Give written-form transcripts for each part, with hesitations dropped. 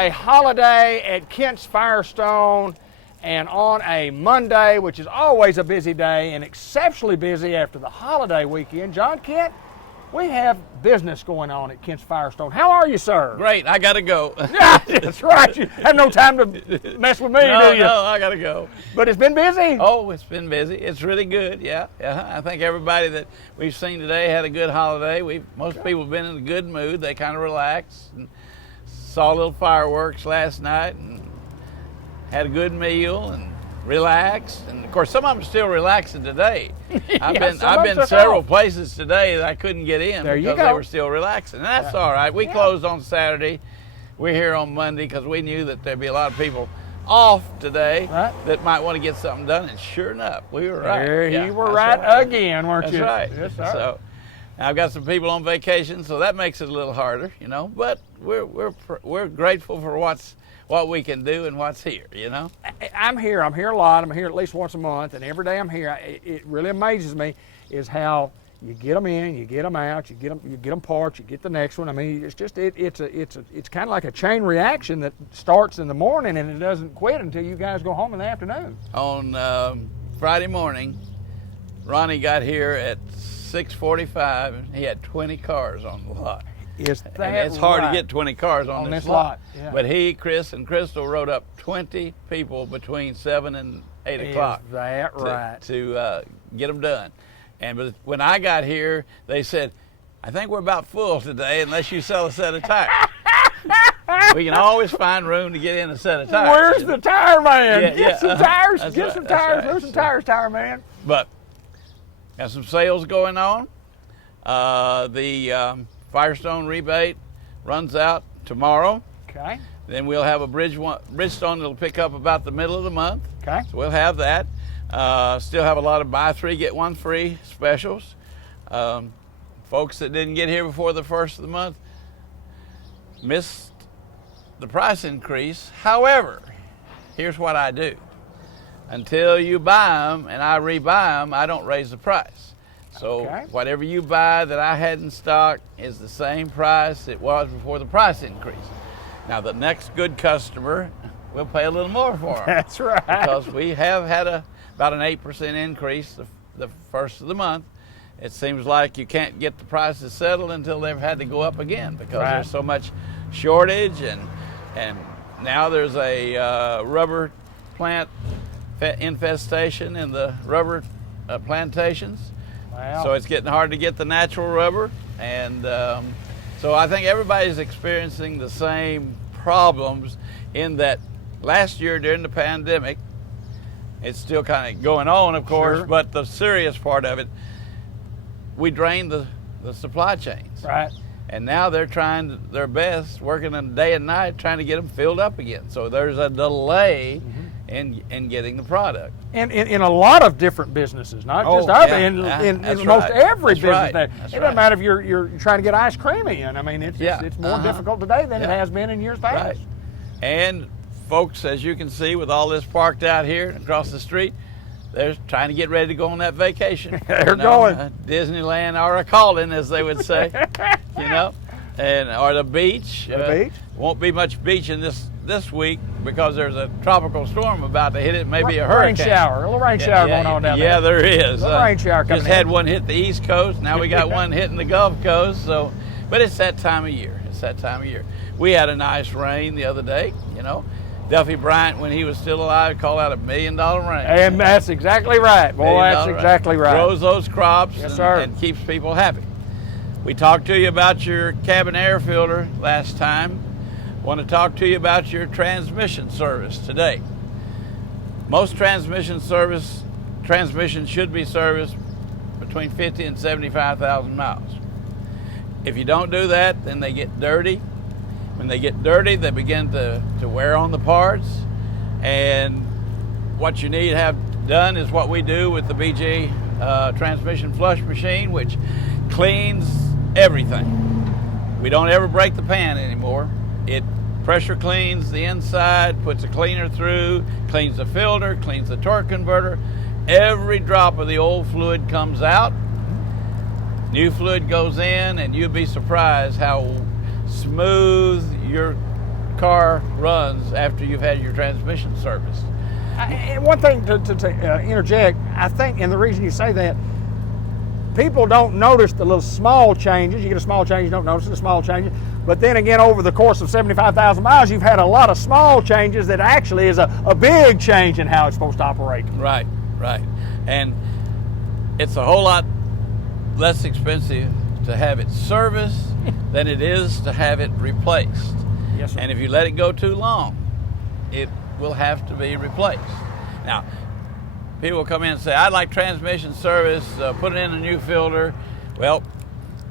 a holiday at Kent's Firestone, and on a Monday, which is always a busy day and exceptionally busy after the holiday weekend, John Kent, we have business going on at Kent's Firestone. How are you, sir? Great, I gotta go. That's right. You have no time to mess with me, do you? No, I gotta go. But it's been busy. Oh, it's been busy. It's really good, yeah. I think everybody that we've seen today had a good holiday. Most people have been in a good mood. They kind of relaxed and saw little fireworks last night and had a good meal and relaxed. And of course, some of them are still relaxing today. I've been several places today that I couldn't get in because they were still relaxing. And that's all right. We closed on Saturday. We're here on Monday because we knew that there'd be a lot of people off today that might want to get something done. And sure enough, we were right. There you were right again, weren't you? That's right. Yes, sir. So I've got some people on vacation, so that makes it a little harder, you know. But we're grateful for what we can do and what's here, you know. I'm here a lot. I'm here at least once a month, and every day I'm here. It really amazes me is how you get them in, you get them out, you get them parts, you get the next one. I mean, it's just it's kind of like a chain reaction that starts in the morning and it doesn't quit until you guys go home in the afternoon. On Friday morning, Ronnie got here at 6:45, and he had 20 cars on the lot. It's hard to get 20 cars on this lot. Yeah. But he, Chris, and Crystal rode up 20 people between 7 and 8 o'clock. Is that right? To get them done. And when I got here, they said, I think we're about full today unless you sell a set of tires. We can always find room to get in a set of tires. Where's the tire man? Get some tires. Get some tires. There's some tires, tire man. But got some sales going on. The Firestone rebate runs out tomorrow. Okay. Then we'll have a Bridgestone that'll pick up about the middle of the month. Okay. So we'll have that. Still have a lot of buy three, get one free specials. Folks that didn't get here before the first of the month missed the price increase. However, here's what I do. Until you buy them and I rebuy them, I don't raise the price. So whatever you buy that I had in stock is the same price it was before the price increase. Now the next good customer, we'll pay a little more for them. That's right. Because we have had about an 8% increase the first of the month. It seems like you can't get the prices settled until they've had to go up again because there's so much shortage and now there's a rubber plant infestation in the rubber plantations. Wow. So it's getting hard to get the natural rubber, and so I think everybody's experiencing the same problems in that last year during the pandemic, it's still kind of going on, of course, but the serious part of it, we drained the supply chains. Right. And now they're trying their best, working day and night, trying to get them filled up again. So there's a delay in getting the product. And in a lot of different businesses, not just ours, in most every business. It doesn't matter if you're trying to get ice cream in. I mean, it's more difficult today than it has been in years past. Right. And folks, as you can see with all this parked out here across the street, they're trying to get ready to go on that vacation. They're going. Disneyland or a calling, as they would say, you know, or the beach. The beach. Won't be much beach in this week because there's a tropical storm about to hit it, maybe a hurricane. A little rain shower going on down there. Yeah, there is. A little rain shower coming Just had one hit the East Coast. Now we got one hitting the Gulf Coast. So, but it's that time of year. It's that time of year. We had a nice rain the other day, you know. Duffy Bryant, when he was still alive, called out $1 million rain. And that's exactly right. Boy, that's exactly right. Grows those crops and keeps people happy. We talked to you about your cabin air filter last time. Want to talk to you about your transmission service today. Most transmissions should be serviced between 50 and 75,000 miles. If you don't do that, then they get dirty. When they get dirty, they begin to wear on the parts. And what you need to have done is what we do with the BG transmission flush machine, which cleans everything. We don't ever break the pan anymore. It pressure cleans the inside, puts a cleaner through, cleans the filter, cleans the torque converter. Every drop of the old fluid comes out. New fluid goes in, and you'll be surprised how smooth your car runs after you've had your transmission serviced. And one thing to interject, I think, and the reason you say that, people don't notice the little small changes. You get a small change, you don't notice the small changes. But then again, over the course of 75,000 miles, you've had a lot of small changes that actually is a big change in how it's supposed to operate. Right, right. And it's a whole lot less expensive to have it serviced than it is to have it replaced. Yes, sir. And if you let it go too long, it will have to be replaced. Now, people come in and say, I'd like transmission service, put in a new filter. Well,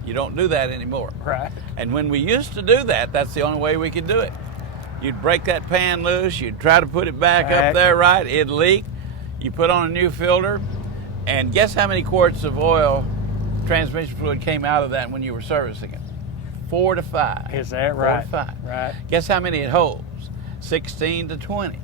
you don't do that anymore. Right. And when we used to do that, that's the only way we could do it. You'd break that pan loose, you'd try to put it back up there right, it'd leak. You put on a new filter, and guess how many quarts of oil, transmission fluid, came out of that when you were servicing it? 4 to 5. Is that right? 4 to 5. Right. Guess how many it holds? 16 to 20.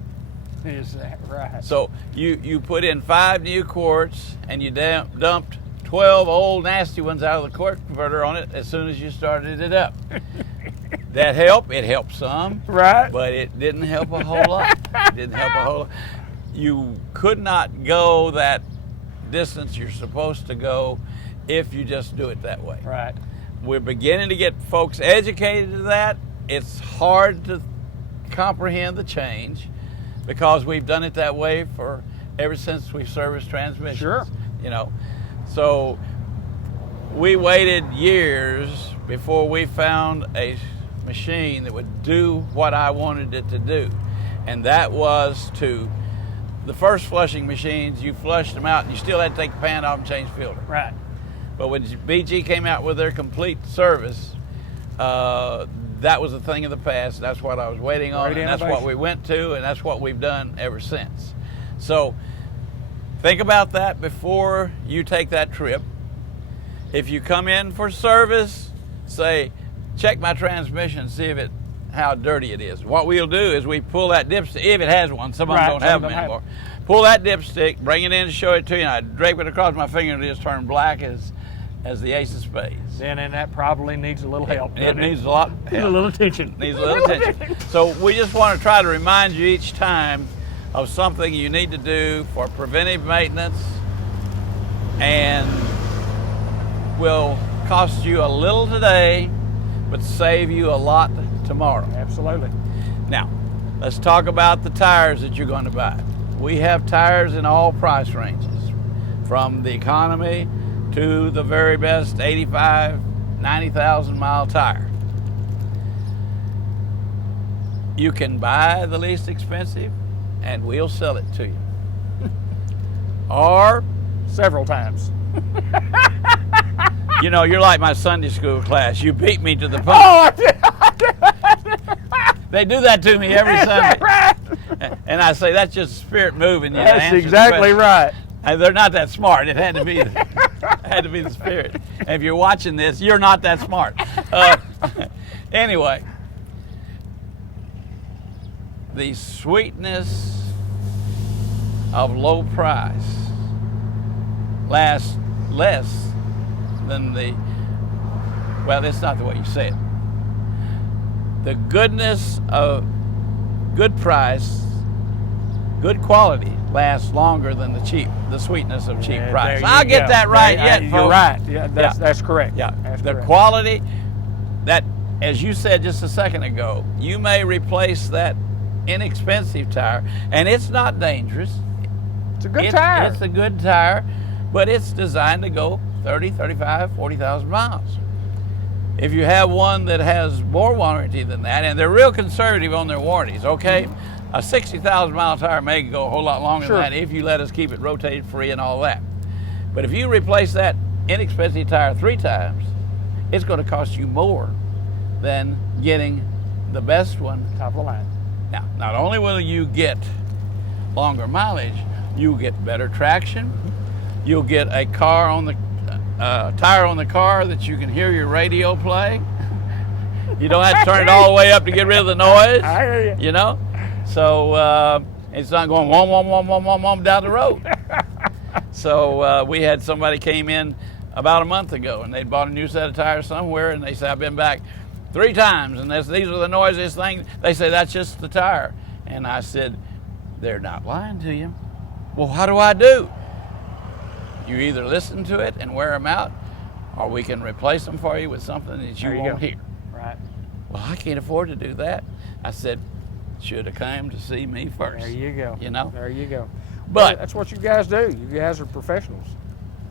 Is that right? So you put in 5 new quarts, and you dumped 12 old nasty ones out of the quart converter on it as soon as you started it up. That helped? It helped some. Right. But it didn't help a whole lot. It didn't help a whole lot. You could not go that distance you're supposed to go if you just do it that way. Right. We're beginning to get folks educated to that. It's hard to comprehend the change because we've done it that way for ever since we've serviced transmissions. Sure. You know, so we waited years before we found a machine that would do what I wanted it to do, and that was to the first flushing machines. You flushed them out, and you still had to take the pan off and change the filter. Right. But when BG came out with their complete service, that was a thing of the past. That's what I was waiting on, and that's what we went to, and that's what we've done ever since. So think about that before you take that trip. If you come in for service, say, check my transmission, see if how dirty it is. What we'll do is we pull that dipstick, if it has one, some of them don't have them anymore. Pull that dipstick, bring it in to show it to you, and I drape it across my finger and it just turn black as the ace of spades. And that probably needs a little help. It needs a lot of help. A little attention. Needs a little attention. So we just want to try to remind you each time of something you need to do for preventive maintenance, and will cost you a little today, but save you a lot tomorrow. Absolutely. Now, let's talk about the tires that you're going to buy. We have tires in all price ranges, from the economy to the very best 85, 90,000 mile tire. You can buy the least expensive and we'll sell it to you. Or several times. You know, you're like my Sunday school class. You beat me to the punch. Oh, I did. They do that to me every Sunday. Right. And I say, that's just spirit moving. You That's exactly right. And they're not that smart. It had to be the spirit. And if you're watching this, you're not that smart. Anyway, the sweetness of low price lasts less than well, that's not the way you say it. The goodness of good price, good quality, lasts longer than the sweetness of cheap price. I'll get that right yet, folks. You're right. Yeah, that's correct. Yeah, that's the correct. quality, that, as you said just a second ago, you may replace that inexpensive tire, and it's not dangerous. It's a good tire. It's a good tire, but it's designed to go 30, 35, 40,000 miles. If you have one that has more warranty than that, and they're real conservative on their warranties, okay? A 60,000 mile tire may go a whole lot longer than that if you let us keep it rotated free and all that. But if you replace that inexpensive tire 3 times, it's going to cost you more than getting the best one. Top of the line. Now, not only will you get longer mileage, you'll get better traction. You'll get a tire on the car that you can hear your radio play. You don't have to turn it all the way up to get rid of the noise. I hear you. You know? So it's not going wom, wom, wom, wom, wom, wom down the road. So we had somebody came in about a month ago, and they'd bought a new set of tires somewhere, and they said, I've been back 3 times, and these are the noisiest things. They say, that's just the tire. And I said, they're not lying to you. Well, what do I do? You either listen to it and wear them out, or we can replace them for you with something that you won't hear. Right. Well, I can't afford to do that. I said, should have come to see me first. There you go. You know? There you go. But that's what you guys do. You guys are professionals.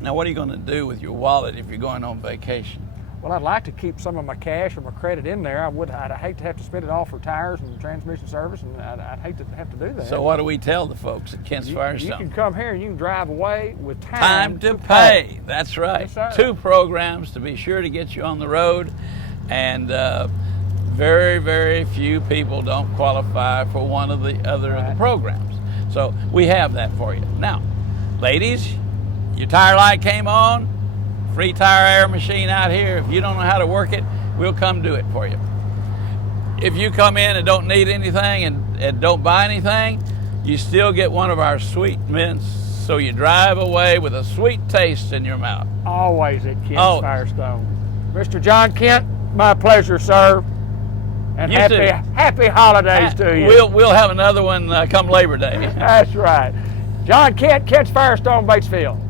now, what are you going to do with your wallet if you're going on vacation? Well, I'd like to keep some of my cash or my credit in there. I'd hate to have to spend it all for tires and transmission service, and I'd hate to have to do that. So what do we tell the folks at Kent's Firestone? You can come here and you can drive away with Time to pay. That's right. Yes, sir. 2 programs to be sure to get you on the road, and very, very few people don't qualify for one of the other of the programs. So we have that for you. Now, ladies, your tire light came on. Free tire air machine out here. If you don't know how to work it, we'll come do it for you. If you come in and don't need anything and don't buy anything, you still get one of our sweet mints, so you drive away with a sweet taste in your mouth. Always at Kent's Firestone. Mr. John Kent, my pleasure, sir. And You too. happy holidays to you. We'll have another one come Labor Day. That's right. John Kent, Kent's Firestone, Batesville.